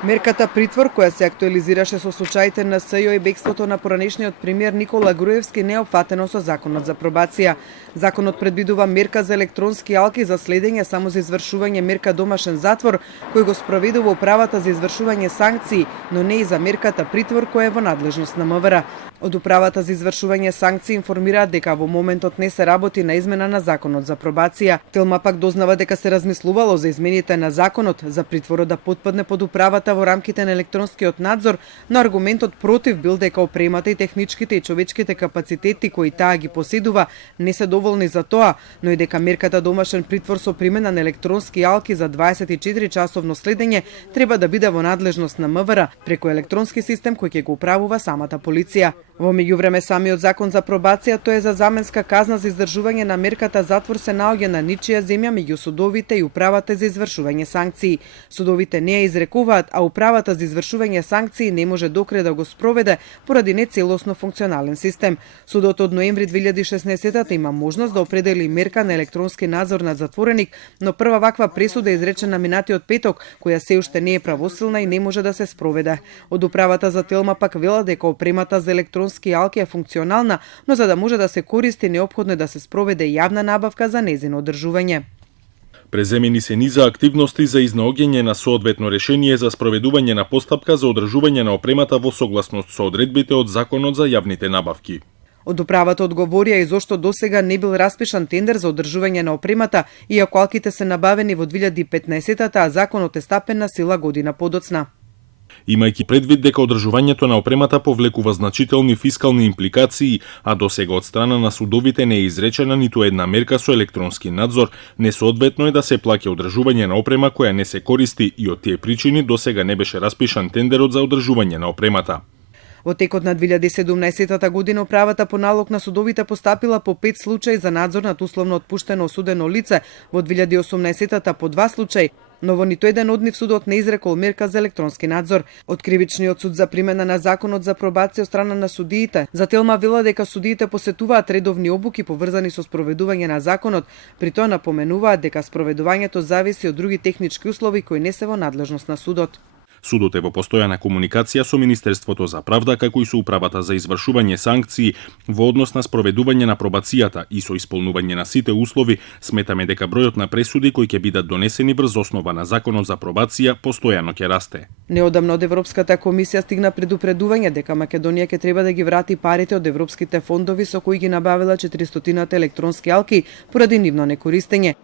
Мерката притвор, која се актуализираше со случаите на СЈО и бегството на поранешниот премиер Никола Груевски, не е опфатено со Законот за пробација. Законот предвидува мерка за електронски алки за следење само за извршување мерка домашен затвор, кој го спроведува управата за извршување санкции, но не и за мерката притвор која е во надлежност на МВР. Од управата за извршување санкции информираат дека во моментот не се работи на измена на Законот за пробација. Телма пак дознава дека се размислувало за измените на Законот за притворот да потпадне под управата во рамките на електронскиот надзор, но аргументот против бил дека опремата и техничките и човечките капацитети кои таа ги поседува не се доволни за тоа, но и дека мерката домашен притвор со примена на електронски алки за 24 часовно следење треба да биде во надлежност на МВР преку електронски систем кој ќе го управува самата полиција. Во меѓувреме самиот Закон за пробација, тој е за заменска казна за издржување на мерката затвор, се наоѓа на ничија земја меѓу судовите и управата за извршување санкции. Судовите не ја изрекуваат, а управата за извршување санкции не може докрај да го спроведе поради нецелосно функционален систем. Судот од ноември 2016 има можност да определи мерка на електронски надзор над затвореник, но прва ваква пресуда е изречена минатиот петок, која се уште не е правосилна и не може да се спроведе. Од управата за Телма пак вела дека опремата за електронски алки е функционална, но за да може да се користи неопходно е да се спроведе јавна набавка за нејзино одржување. Преземени се низа активности за изнаоѓање на соодветно решение за спроведување на постапка за одржување на опремата во согласност со одредбите од Законот за јавните набавки. Од управата одговорија и зошто досега не бил распишан тендер за одржување на опремата, иако алките се набавени во 2015-та, а законот е стапен на сила година подоцна. Имајќи предвид дека одржувањето на опремата повлекува значителни фискални импликации, а досега од страна на судовите не е изречена ниту една мерка со електронски надзор, несоодветно е да се плаќа одржување на опрема која не се користи и од тие причини досега не беше распишан тендерот за одржување на опремата. Во текот на 2017 година управата по налог на судовите постапила по 5 случаи за надзор над условно отпуштено осудено лице, во 2018 по 2 случаи, но во ниту еден од нив судот не изрекол мерка за електронски надзор. Од Кривичниот суд за примена на Законот за пробација од страна на судиите, за Телма вела дека судиите посетуваат редовни обуки поврзани со спроведување на законот, при тоа напоменуваат дека спроведувањето зависи од други технички услови кои не се во надлежност на судот. Судот е во постојана комуникација со Министерството за правда како и со управата за извршување санкции во однос на спроведување на пробацијата и со исполнување на сите услови. Сметаме дека бројот на пресуди кои ќе бидат донесени врз основа на Законот за пробација постојано ќе расте. Неодамно од Европската комисија стигна предупредување дека Македонија ќе треба да ги врати парите од европските фондови со кои ги набавила 400 електронски алки поради нивно некористење.